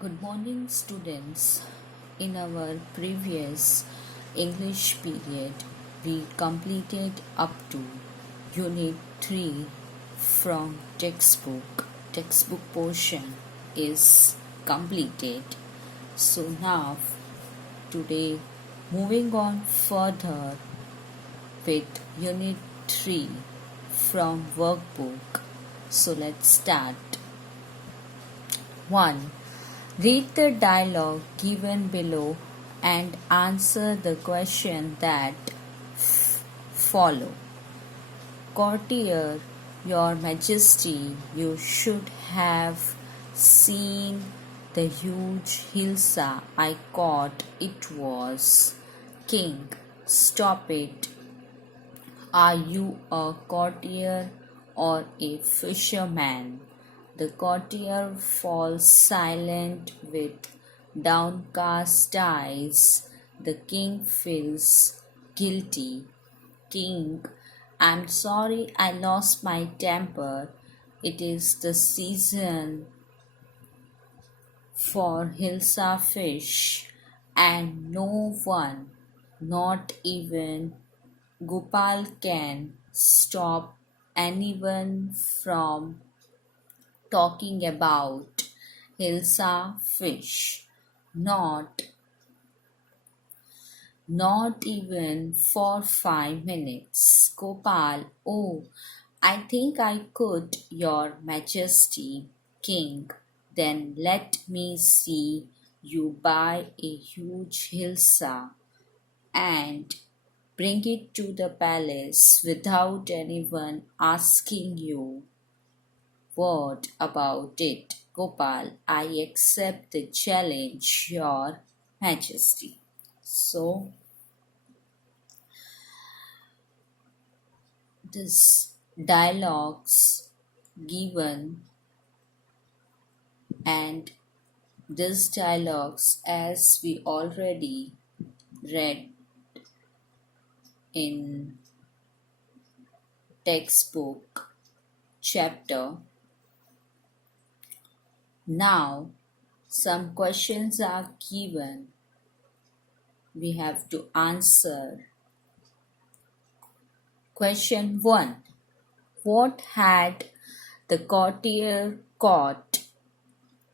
Good morning, students. In our previous English period, we completed up to Unit 3 from textbook. Textbook portion is completed. So now, today, moving on further with Unit 3 from Workbook. So let's start. 1. Read the dialogue given below and answer the question that follow. Courtier, your majesty, you should have seen the huge hilsa I caught. It was. King, stop it. Are you a courtier or a fisherman? The courtier falls silent with downcast eyes. The king feels guilty. King, I'm sorry I lost my temper. It is the season for hilsa fish, and no one, not even Gopal, can stop anyone from talking about hilsa fish. Not not even for 5 minutes. Gopal, oh, I think I could, Your Majesty, King. Then let me see you buy a huge hilsa and bring it to the palace without anyone asking you word about it. Gopal, I accept the challenge, Your Majesty. So, this dialogues given and this dialogues as we already read in textbook chapter. Now some questions are given. We have to answer. Question 1. What had the courtier caught?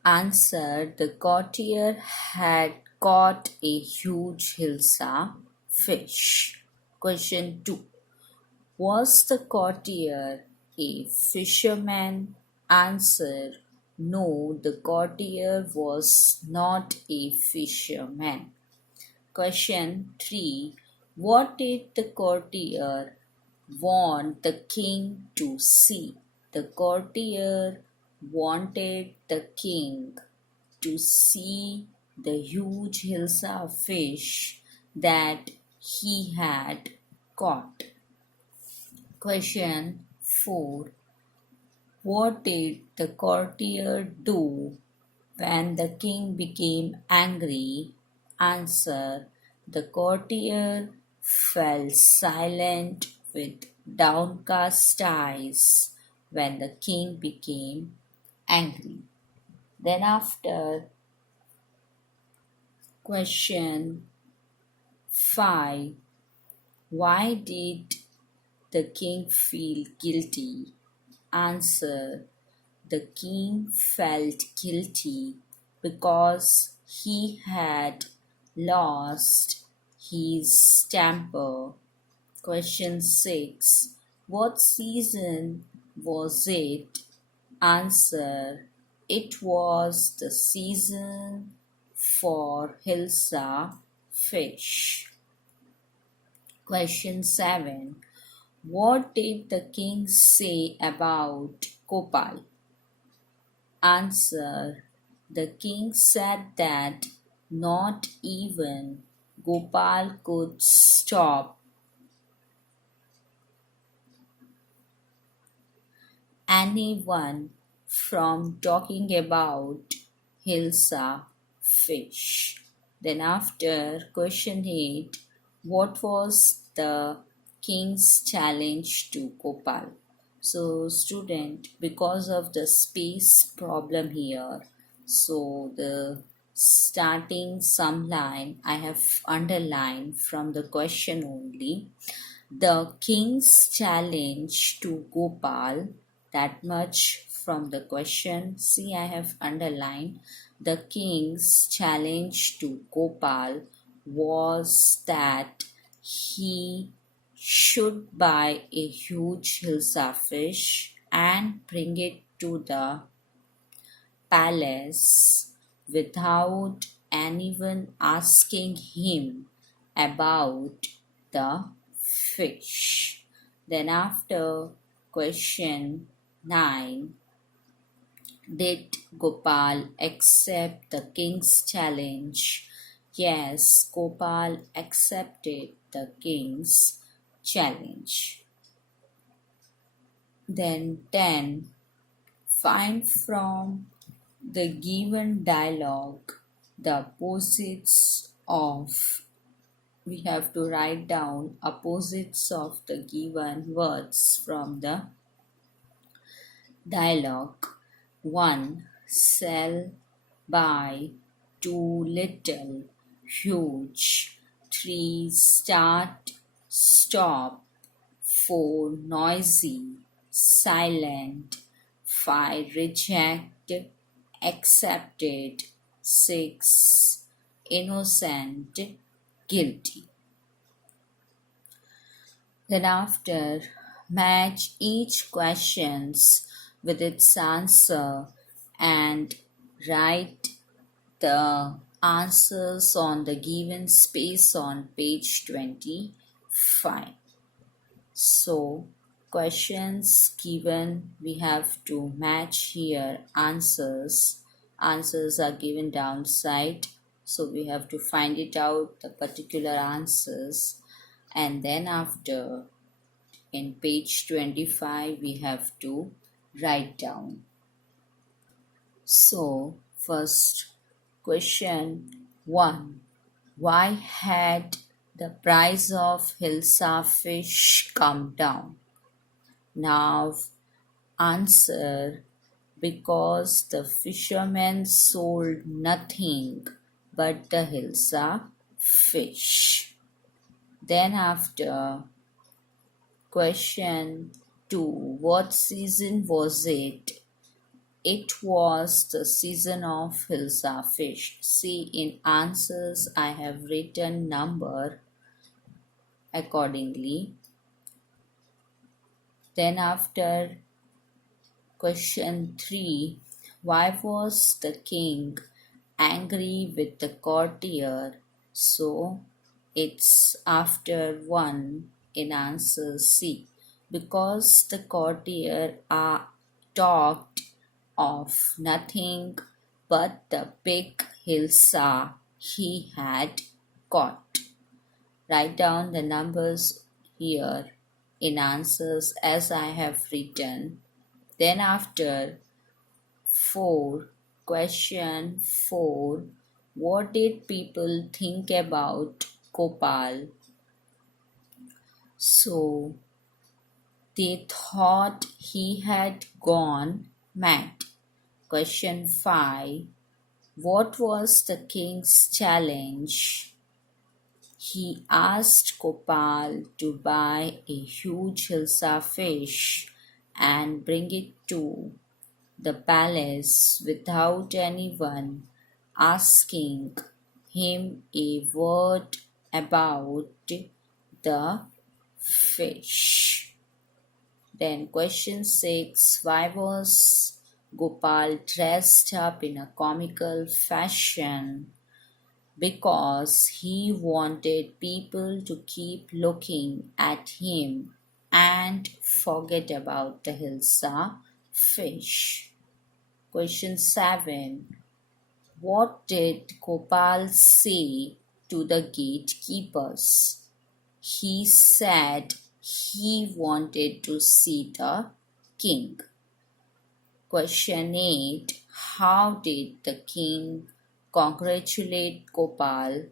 Answer. The courtier had caught a huge hilsa fish. Question 2. Was the courtier a fisherman? Answer. No, the courtier was not a fisherman. Question 3. What did the courtier want the king to see? The courtier wanted the king to see the huge hilsa fish that he had caught. Question 4. What did the courtier do when the king became angry? Answer. The courtier fell silent with downcast eyes when the king became angry. Then after question 5, why did the king feel guilty? Answer. The king felt guilty because he had lost his temper. Question 6. What season was it? Answer. It was the season for hilsa fish. Question 7. What did the king say about Gopal? Answer. The king said that not even Gopal could stop anyone from talking about hilsa fish. Then after question 8, what was the king's challenge to Gopal? So student, because of the space problem here, So the starting sum line I have underlined from the question only. The king's challenge to Gopal, that much from the question. See, I have underlined. The king's challenge to Gopal was that he should buy a huge hilsa fish and bring it to the palace without anyone asking him about the fish. Then, after question 9, did Gopal accept the king's challenge? Yes, Gopal accepted the king's challenge. Then 10, find from the given dialogue the opposites of, we have to write down opposites of the given words from the dialogue. 1. Sell, buy. 2. Little, huge. 3. Start, stop. 4. Noisy, silent. 5. Reject, accepted. 6. Innocent, guilty. Then after, match each questions with its answer and write the answers on the given space on page 25. So, questions given, we have to match here answers. Answers are given downside, so we have to find it out, the particular answers. And then after, in page 25, we have to write down. So, first question 1. Why had the price of hilsa fish come down? Now, answer, because the fishermen sold nothing but the hilsa fish. Then after, question 2. What season was it? It was the season of hilsa fish. See, in answers I have written number accordingly. Then after, question 3. Why was the king angry with the courtier? So it's after 1 in answer C. Because the courtier talked of nothing but the big hilsa he had caught. Write down the numbers here in answers as I have written. Then after, 4, question 4. What did people think about Gopal? So, they thought he had gone mad. Question 5. What was the king's challenge? He asked Gopal to buy a huge hilsa fish and bring it to the palace without anyone asking him a word about the fish. Then question 6. Why was Gopal dressed up in a comical fashion? Because he wanted people to keep looking at him and forget about the hilsa fish. Question 7. What did Gopal say to the gatekeepers? He said he wanted to see the king. Question 8. How did the king congratulate Gopal?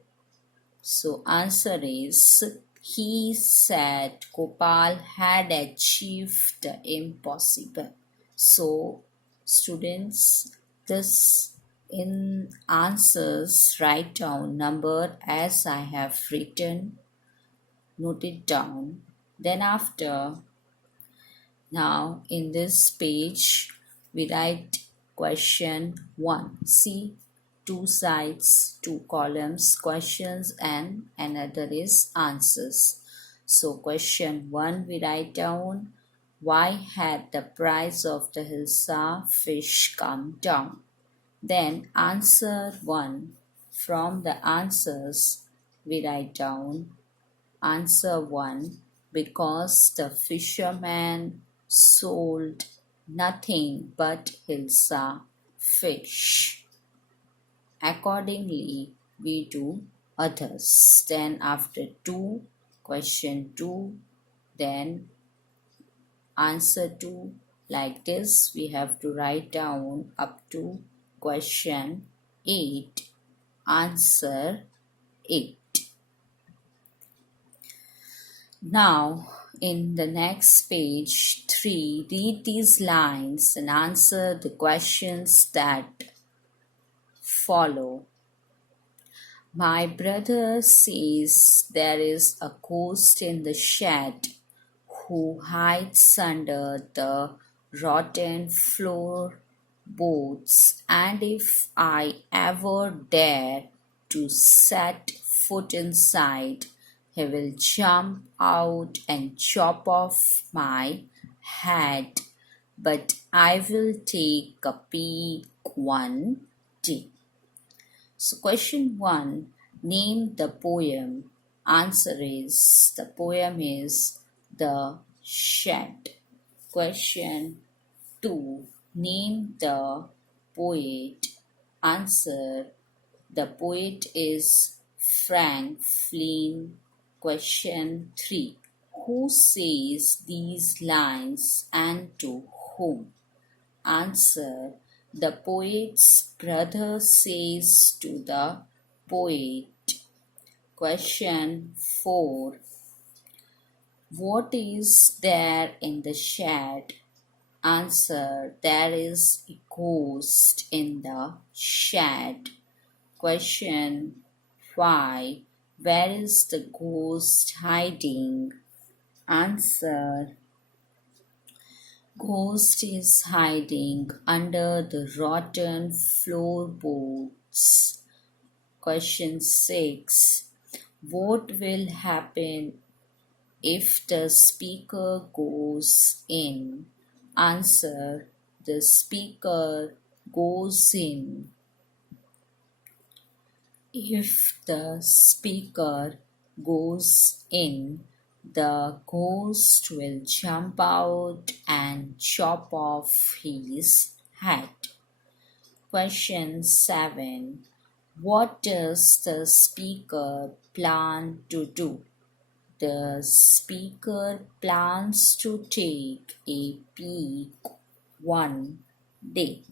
So answer is, he said Gopal had achieved the impossible. So students, this In answers, write down number as I have written, note it down. Then after, now in this page, we write question 1. See, two sides, two columns, questions and another is answers. So question 1 we write down, why had the price of the hilsa fish come down? Then answer 1. From the answers we write down answer 1, because the fisherman sold nothing but hilsa fish. Accordingly, we do others. Then after 2, question 2, then answer 2. Like this, we have to write down up to question 8, answer 8. Now, in the next page 3, read these lines and answer the questions that follow. My brother says there is a ghost in the shed who hides under the rotten floorboards, and if I ever dare to set foot inside, he will jump out and chop off my head, but I will take a peek one day. So question 1, name the poem. Answer is, the poem is The Shed. Question 2, name the poet. Answer, the poet is Franklin. Question 3, who says these lines and to whom? Answer, the poet's brother says to the poet. Question 4, what is there in the shed? Answer, there is a ghost in the shed. Question 5, where is the ghost hiding? Answer, ghost is hiding under the rotten floorboards. Question 6, what will happen if the speaker goes in? Answer, the speaker goes in. If the speaker goes in, the ghost will jump out and chop off his head. Question 7, what does the speaker plan to do? The speaker plans to take a peek one day.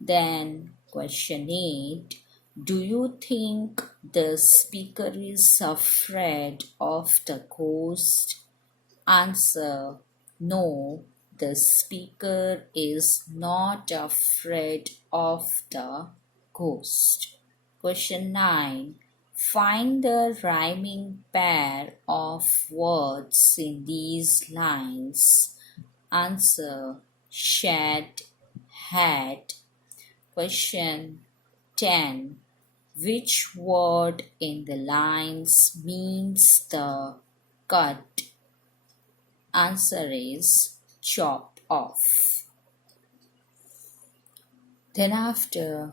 Then question 8, do you think the speaker is afraid of the ghost? Answer, no, the speaker is not afraid of the ghost. Question 9, find the rhyming pair of words in these lines. Answer, shed, had. Question 10, which word in the lines means the cut? Answer is chop off. Then after,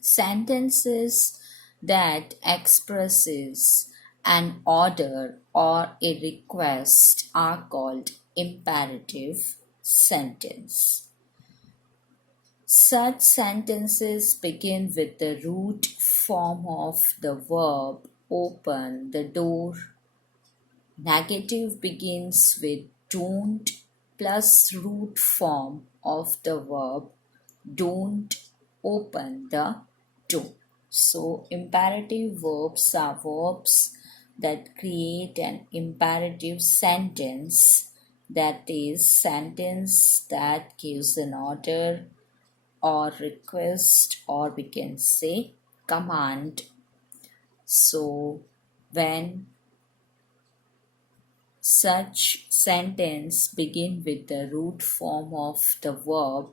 sentences that expresses an order or a request are called imperative sentence. Such sentences begin with the root form of the verb open the door. Negative begins with don't plus root form of the verb don't open the door. So imperative verbs are verbs that create an imperative sentence, that is, sentence that gives an order or request, or we can say command. So when such sentence begin with the root form of the verb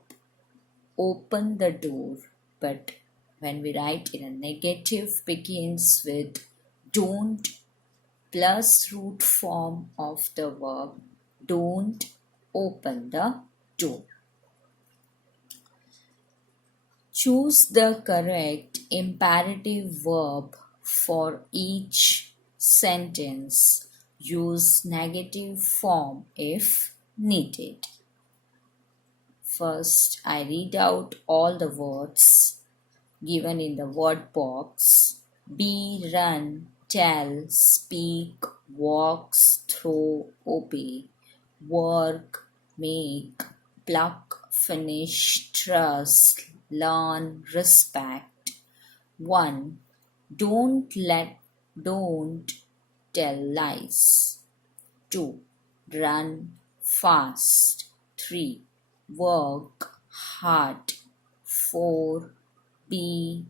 open the door, but when we write in a negative begins with don't plus root form of the verb don't open the door. Choose the correct imperative verb for each sentence. Use negative form if needed. First, I read out all the words given in the word box. Be, run, tell, speak, walks, throw, obey, work, make, pluck, finish, trust, learn, respect. 1. Don't tell lies. 2. Run fast. 3. Work hard. 4. Be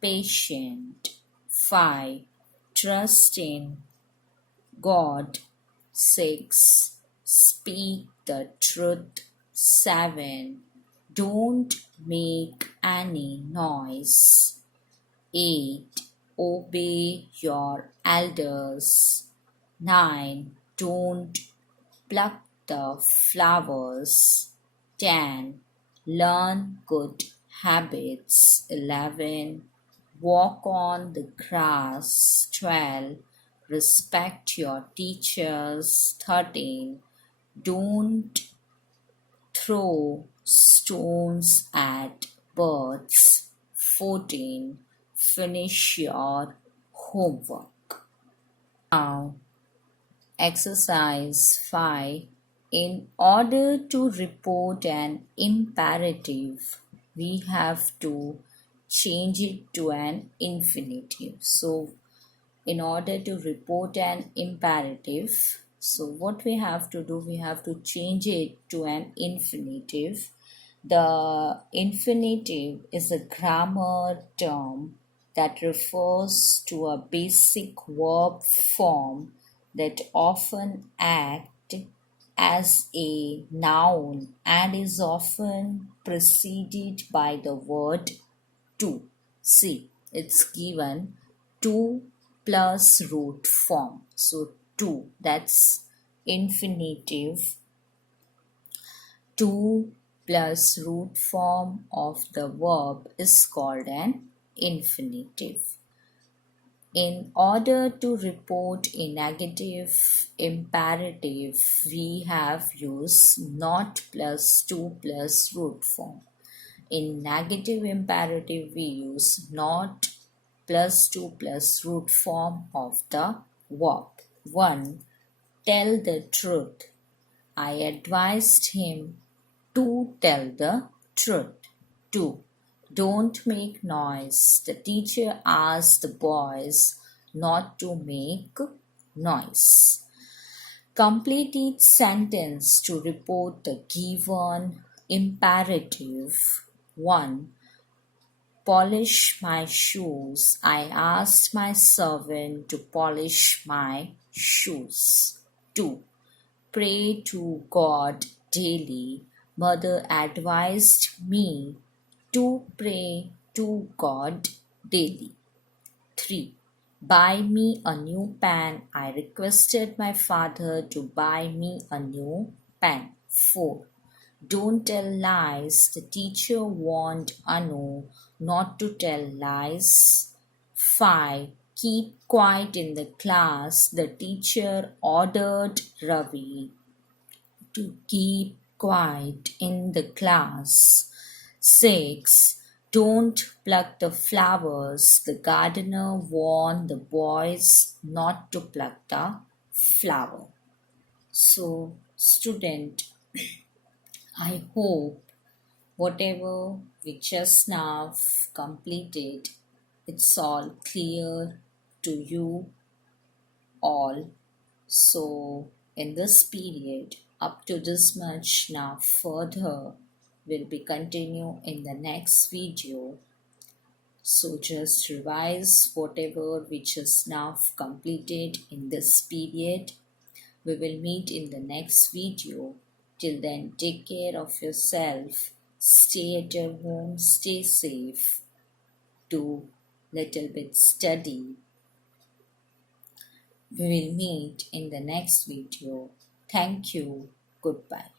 patient. 5. Trust in God. 6. Speak the truth. 7. Don't make any noise. 8. Obey your elders. 9. Don't pluck the flowers. 10. Learn good habits. 11. Walk on the grass. 12. Respect your teachers. 13. Don't throw stones at birds. 14. Finish your homework. Now, exercise 5. In order to report an imperative, we have to change it to an infinitive. So, in order to report an imperative, so what we have to do, we have to change it to an infinitive. The infinitive is a grammar term that refers to a basic verb form that often act as a noun and is often preceded by the word to. See, it's given to plus root form. So to, that's infinitive. To plus root form of the verb is called an infinitive. In order to report a negative imperative, we have used not plus to plus root form. In negative imperative, we use not plus to plus root form of the verb. 1. Tell the truth. I advised him to tell the truth. 2. Don't make noise. The teacher asked the boys not to make noise. Complete each sentence to report the given imperative. 1. Polish my shoes. I asked my servant to polish my shoes. 2. Pray to God daily. Mother advised me to pray to God daily. 3. Buy me a new pen. I requested my father to buy me a new pen. 4. Don't tell lies. The teacher warned Anu not to tell lies. 5. Keep quiet in the class. The teacher ordered Ravi to keep quiet in the class. 6. Don't pluck the flowers. The gardener warned the boys not to pluck the flower. So, student, I hope whatever we just now completed, it's all clear to you all. So, in this period, up to this much, now further will be continue in the next video. So just revise whatever which is now completed in this period. We will meet in the next video. Till then, take care of yourself. Stay at your home. Stay safe. Do little bit study. We will meet in the next video. Thank you. Goodbye.